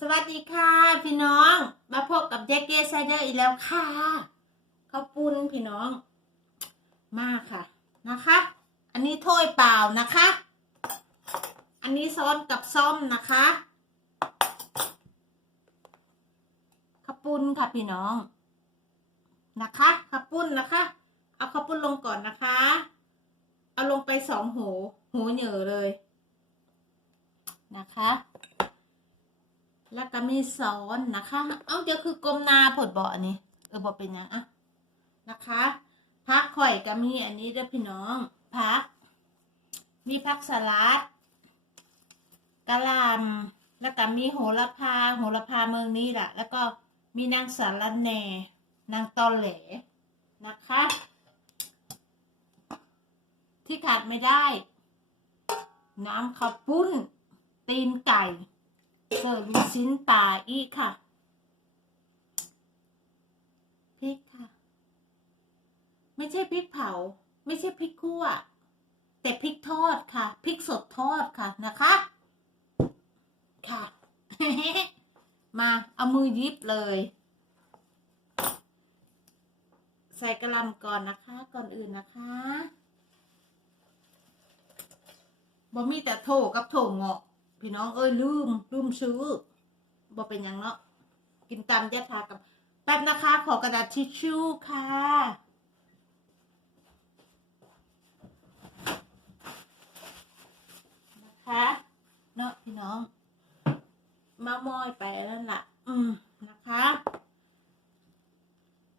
สวัสดีค่ะ พี่น้องมาพบกับเจ๊เกไซเดอร์อีกแล้วค่ะข้าวปุ้นพี่น้อง มากค่ะนะคะ อันนี้ถ้วยเปล่านะคะ อันนี้ซ้อนกับซ่อมนะคะข้าวปุ้นค่ะพี่น้องนะคะข้าวปุ้นนะคะ เอาข้าวปุ้นลงก่อนนะคะ เอาลงไปสองโหโหเหนื่อเลยนะคะ แล้วก็มีซ้อนนะคะ เอ้าเดี๋ยวคือกลมนาผดเบาะอันนี้เออบอกเป็นยังอะนะคะพักข่อยก็มีอันนี้ด้อพี่น้องพัก มีพักสลัดกะหล่ำแล้วก็มีโหระพาโหระพาเมืองนี้แหละแล้วก็มีนางสารแหน่นางตอแหลนะคะ ที่ขาดไม่ได้ น้ำข้าวปุ้น ตีนไก่ เสิร์ฟลูกชิ้นปลาอีกค่ะพริกค่ะ ไม่ใช่พริกเผา ไม่ใช่พริกคั่วแต่พริกทอดค่ะพริกสดทอดค่ะนะคะ ค่ะ มาเอามือยิบเลย ใส่กระลำก่อนนะคะ ก่อนอื่นนะคะบ่มีแต่โถกับโถเงาะ พี่น้องเอ้ยลืมลืมซื้อบ่เป็นยังเนาะกินตามยะทากับแป๊บนะคะ ขอกระดาษทิชชู่ค่ะนะคะเนาะพี่น้อง มามอยไปแล้วล่ะอืมนะคะ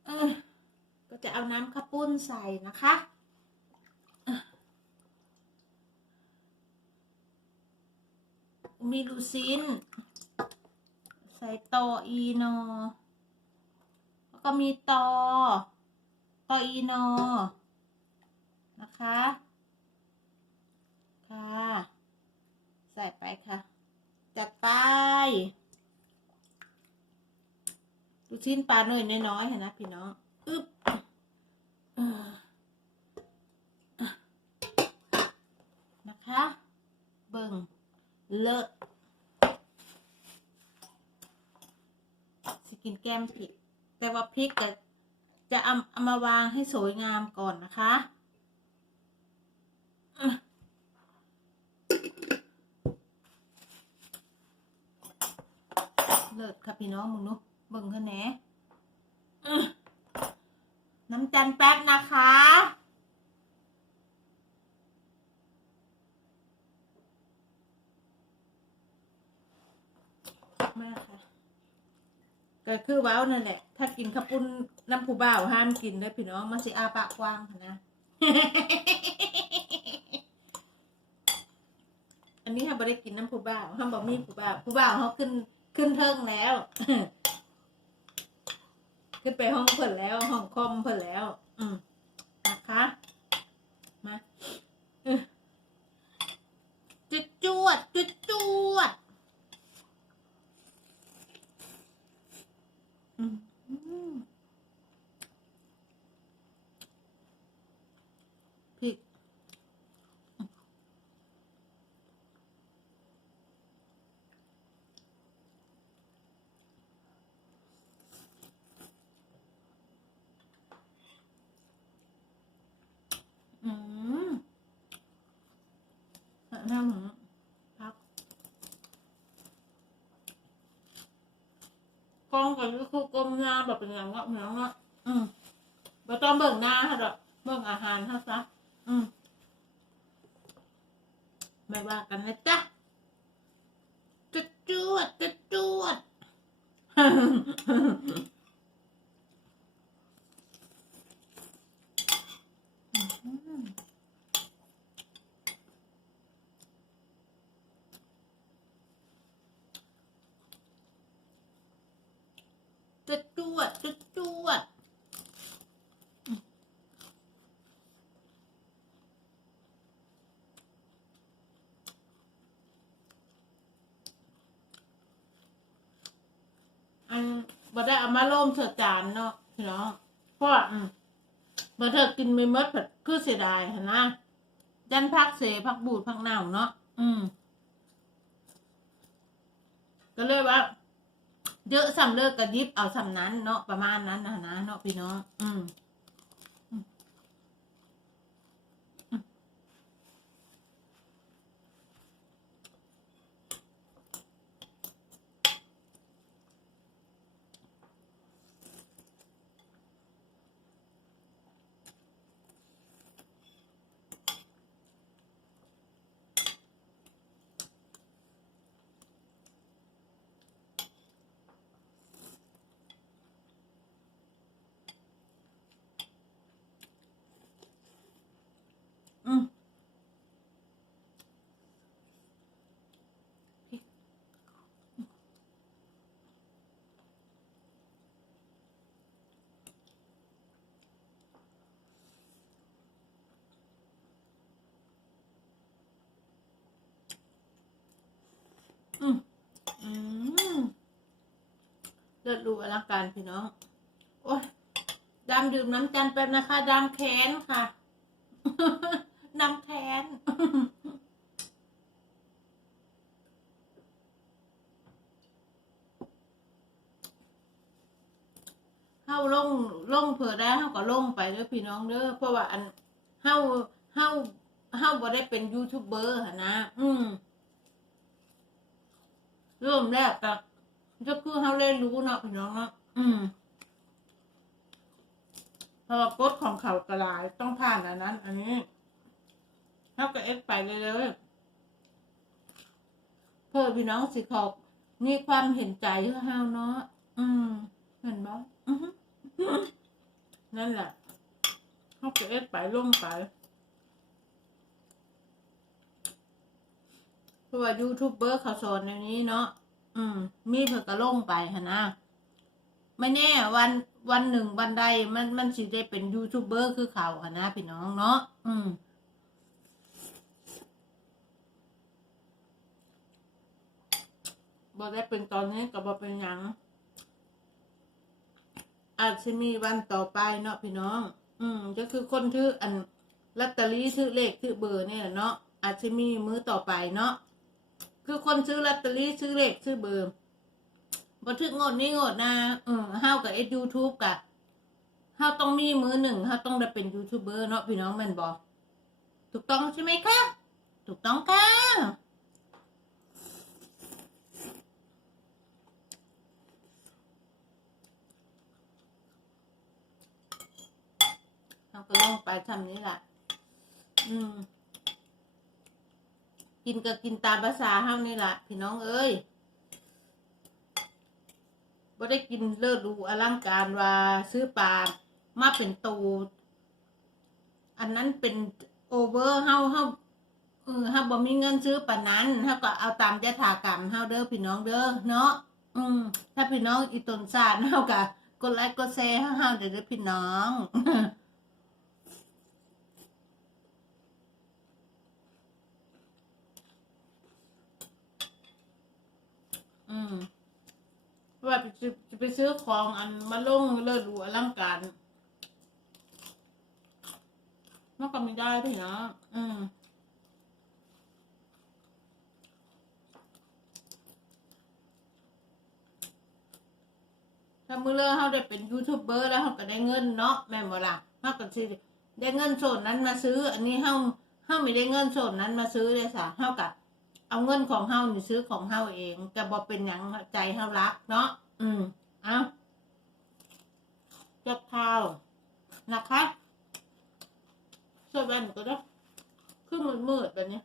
เออก็จะเอาน้ำข้าวปุ้นใส่นะคะ มีลูซิน ใส่ตออีโน แล้วก็มีตอ ตออีโน นะคะ ค่ะ ใส่ไปค่ะ จัดไป ลูกชิ้นปลาหน่อยน้อยๆเห็นนะพี่น้อง อึ๊บนะคะ เบิ่ง เลิศสกินแก้มผิด แต่ว่าพริกก็จะเอาเอามาวางให้สวยงามก่อนนะคะ เลิศค่ะพี่น้องมึงนุเบิ่งคะแหนอะน้ำจันแป๊บนะคะ มากค่ะก็คือว้าวนั่นแหละ ถ้ากินข้าวปุ้นน้ำผู้บ่าวห้ามกินด้วยพี่น้องมันสิอาปากกว้างนะ อันนี้ค่ะบ่ได้กินน้ำผู้บ่าวห้ามบอกมีผู้บ่าวผู้บ่าวเขาขึ้นขึ้นเทิงแล้ว ขึ้นไปห้องเพิ่นแล้วห้องคอมเพิ่นแล้ว อืมนะคะมาจุดจวดจุดจวด อืมพริกอืม น้ำหมูพักกล้องกันก็คือกลมหน้าแบบเป็นอย่างเงี้ยเหมือนเงี้ยอืมบ่ต้องเบิ่งหน้าค่ะดอกเบิ่งอาหารค่ะซะอืมไม่ว่ากันนะจ๊ะจุดจวดจุดจวดจุดจวดจุดจวดอันบ่ได้ เอามาล่มเสิร์ฟจานเนาะพี่น้องเพราะว่าอืมบ่เธอกินไม่มดผัดคือเสียดายนนะจันพักเสพักบูดพักเน่าเนาะอืม ก็เลยว่าเยอะสำเลิกกระยิบเอาสำนั้นเนาะประมาณนั้นนะนะเนาะพี่น้องอืม อืม อืม อืม เลือดรูอลังการพี่น้อง โอ้ยดำดื่มน้ำจันทร์แป๊บนะคะดำแค้นค่ะน้ำแค้นเฮาลงลงเผื่อได้เฮาก็ลงไปเด้อพี่น้องเด้อเพราะว่าอันเฮาเฮาเฮาบ่ได้เป็นยูทูบเบอร์นนะอืมเริ่มแรกก็ ก็คือเขาเล่นรู้เนาะพี่น้องเนาะอืมเพราะว่ากฎของเขากระลายต้องผ่านอันนั้น อันนี้เขาก็เอ็กไปเลยเลยเพื่อพี่น้องสิเขามีความเห็นใจให้เฮาเนาะอืม เห็นบ่อือหือนั่นแหละเขาก็เอ็กไปลงไปเพราะว่ายูทูบเบอร์เขาสอนในนี้เนาะ อืม มีเพิ่นก็ลงไปหนนะไม่แน่วันวันหนึ่งวันใดมันมันสิได้เป็นยูทูบเบอร์คือเขาหนนะพี่น้องเนาะอืมบ่ได้เป็นตอนนี้ก็บ่เป็นยังอาจจะมีวันต่อไปเนาะพี่น้อง อืม ก็คือคนถืออันลอตเตอรี่ถือเลขถือเบอร์เนี่ยเนาะอาจจะมีมื้อต่อไปเนาะ คือคนซื้อลอตเตอรี่ซื้อเลขซื้อเบอร์บันทึกงดนี่งดนะเออเฮากับเอ็ดยูทูบกะเฮาต้องมีมือหนึ่งเฮาต้องได้เป็นยูทูบเบอร์เนาะพี่น้องแม่นบอกถูกต้องใช่ไหมคะถูกต้องค่ะเราก็ลงไปทำนี้แหละอืม กินก็กินตามภาษาเฮานี่แหละพี่น้องเอ้ยบ่ได้กินเลิศดูอลังการว่าซื้อปลามาเป็นตูอันนั้นเป็นโอเวอร์เฮาเฮาเออเฮาบ่มีเงินซื้อปานนั้นเฮาก็เอาตามยถากรรมเฮาเด้อพี่น้องเด้อเนาะอืมถ้าพี่น้องอีตนซาดเฮาก็กดไลค์กดแชร์ให้เฮาเด้อพี่น้อง อืมว่าไปซื้อจะไปซื้อของอันมาลงเลิศหรูอลังการมันก็ไม่ได้พี่นะอืมถ้ามือเลอเขาได้เป็นยูทูบเบอร์แล้วเขาก็ได้เงินเนาะแม่นบ่ล่ะเขาก็ซื้อได้เงินส่วนนั้นมาซื้อ อันนี้เขาเขาไม่ได้เงินส่วนนั้นมาซื้อเลยสะเขากับ เอาเงินของเฮานี่ซื้อของเฮาเองแต่บ่เป็นอย่างใจเฮารัก เนาะอืมเอาจบข่าวนะคะเสื้อแว่นก็ได้คือมืดมืดๆแบบนี้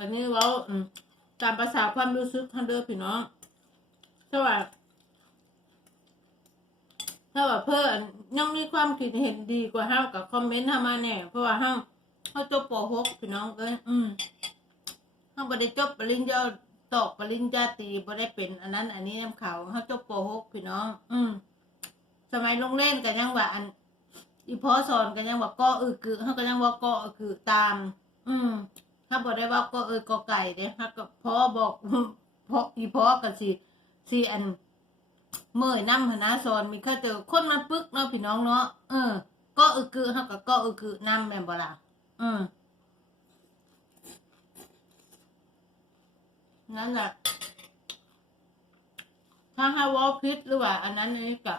อันนี้เว่าตามภาษาความรู้สึกท่านเด้อพี่น้องถ้าว่าถ้าว่าเพื่อนยังมีความคิดเห็นดีกว่าเฮากับคอมเมนต์เฮามาแน่เพราะว่าเฮาเฮาจบป .6 พี่น้องเอ้ยอืมเฮาบ่ได้จบปริญญาตอกปริญญาตรีบ่ได้เป็น อันนั้น อันนี้น้ำเขาเฮาจบป .6 พี่น้อง อืมสมัยโรงเรียนก็ยังว่าอัน อีพอสอนก็ยังว่าก็อึกึเฮาก็ยังว่าก็อึกตาม อืม ถ้าบอกได้ว่าก็เออก็ไก่เด้ถ้าก็พ่อบอกพ่ออีพ่อก็สิสีอันเมื่อยน้ำหนนะซอนมีเข้าเจอคนมันปึกเนาะพี่น้องเนาะเออ ก็อึกึเฮาก็ก็อึกึน้ำแม่บล่ะอืมนั่นแหละถ้าฮาวอลพิษหรือว่า อันนั้นนี่กับ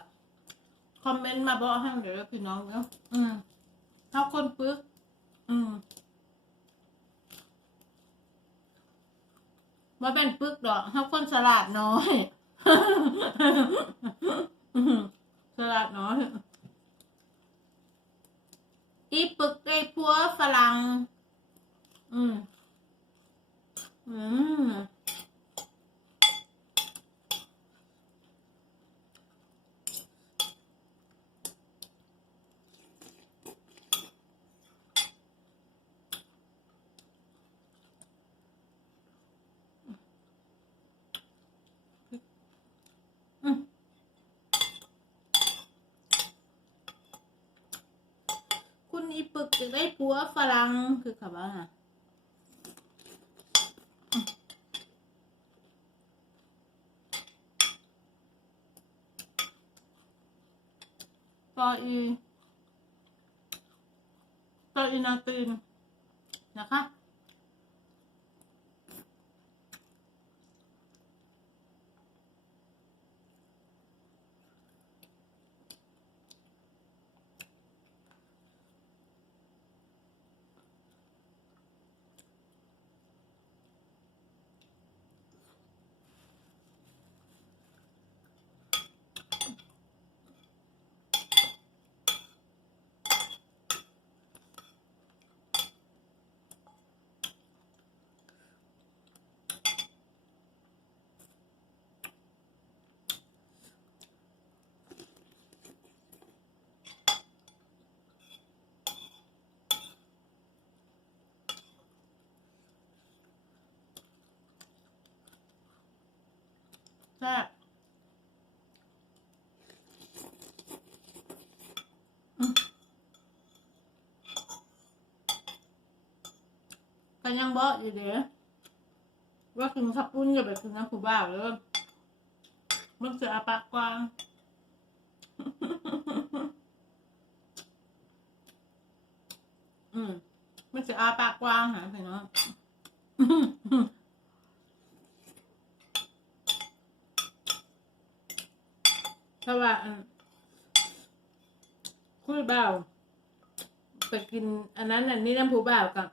คอมเมนต์มาบอกให้เดี๋ยวพี่น้องเนาะอืมถ้าคนปึก อืม มาเป็นปึกดอกถ้าคนสลัดน้อย สลัดน้อยอีปึกไอ้พัวฝรั่งอืม อืม อืมคุณอี ปึกจะได้ผัวฝรั่งคือคำว่าน่ะอืมต่ออีต่ออีนาตีนนะคะ แซ่บกันยังบอกอยู่เด้อว่ากินขับปุ้นอย่าไปกินน้ำผู้บ่าเลยมันจะอาปากกว้างอืมมันจะอาปากกว้างหาไปเนาะ เพราะว่าคุยบ่าวไปกินอันนั้นอันนี้น้ำผู้บ่าวกับ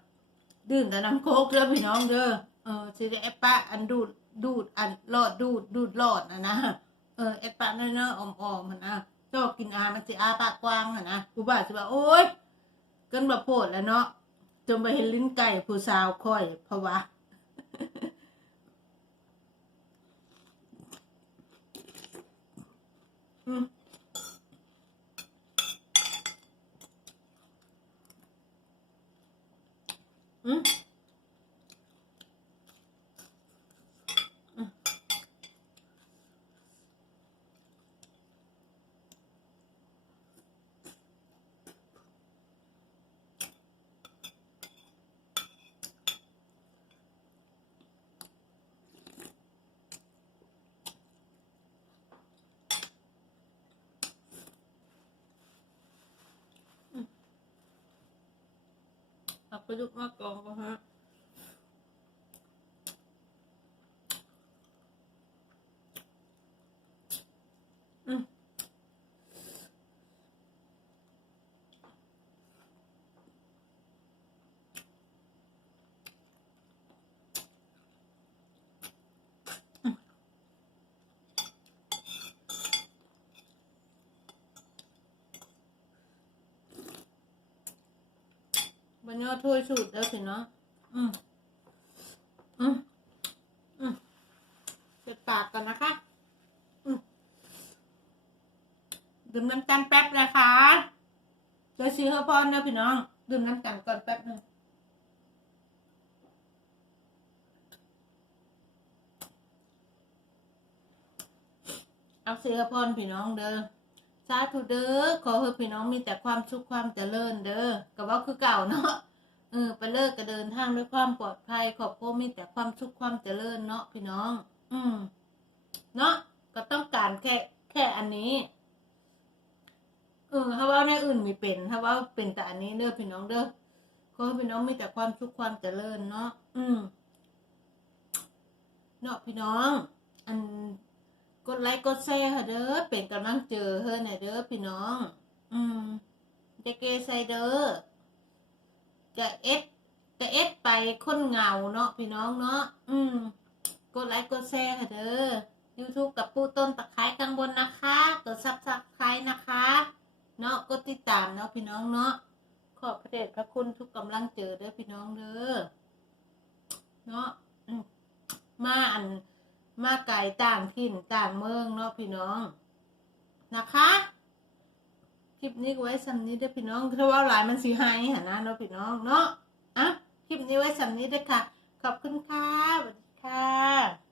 ดื่มแต่น้ำโคกเด้อพี่น้องเด้อเออสิได้แอปปะอันดูดดูดอันหลอดดูดดูดหลอดนะนะเออแอปปะนั่นเนาะอ่อมๆมันนะชอบกินอาหารมันสิอาปากกว้างอะนะผู้บ่าวสิว่าโอ๊ยเกินแบบโพดแล้วเนาะจนไปเห็นลิ้นไก่ผู้สาวค่อยเพราะว่า อืมับประยุกมากองก็ฮะ นยอถ้วยสูตรแล้วสิเนาะอืมอืมอืมเปิดปากก่อนนะคะอืมดื่มน้ำตาลแป๊บนะคะเดี๋ยวซื้อให้พ่อนะพี่น้อง ดื่มน้ำตาลก่อนแป๊บหนึงเอาเสียพรพี่น้องเด้อสาธุเด้อขอให้พี่น้องมีแต่ความสุขความเจริญเด้อก็ว่าคือเก่าเนาะ เออไปเลิกก็เดินทางด้วยความปลอดภัยขอบคุณมีแต่ความสุขความเจริญเนาะพี่น้อง อืม เนาะก็ต้องการแค่แค่อันนี้ เออถ้าว่าในอื่นมีเป็นถ้าว่าเป็นแต่อันนี้เด้อพี่น้องเด้อขอให้พี่น้องมีแต่ความสุขความเจริญเนาะอืมเนาะพี่น้อง อันกดไลค์กดแชร์ค่ะเด้อเป็นกำลังเจอเฮ้อหน่อยเด้อพี่น้อง อืมเดเกไซเด้อ จะเอ็ดจะเอ็ดไปคนเงาเนาะพี่น้องเนาะอืมกดไลค์กดแชร์ค่ะเด้อ YouTube กับปูต้นตะไคร้ข้างบนนะคะ กดซับสไครต์นะคะ เนาะกดติดตามเนาะพี่น้องเนาะขอบพระเดชพระคุณทุกกำลังเจอเด้อพี่น้องเด้อเนาะมาอันมาไก่ต่างถิ่นต่างเมืองเนาะพี่น้องนะคะ คลิปนี้ไว้สำนี้เด้อพี่น้องถ้าว่าหลายมันสีหายหนนะเนาะพี่น้องเนาะอะคลิปนี้ไว้สำนี้เด้อค่ะ ขอบคุณค่ะสวัสดีค่ะ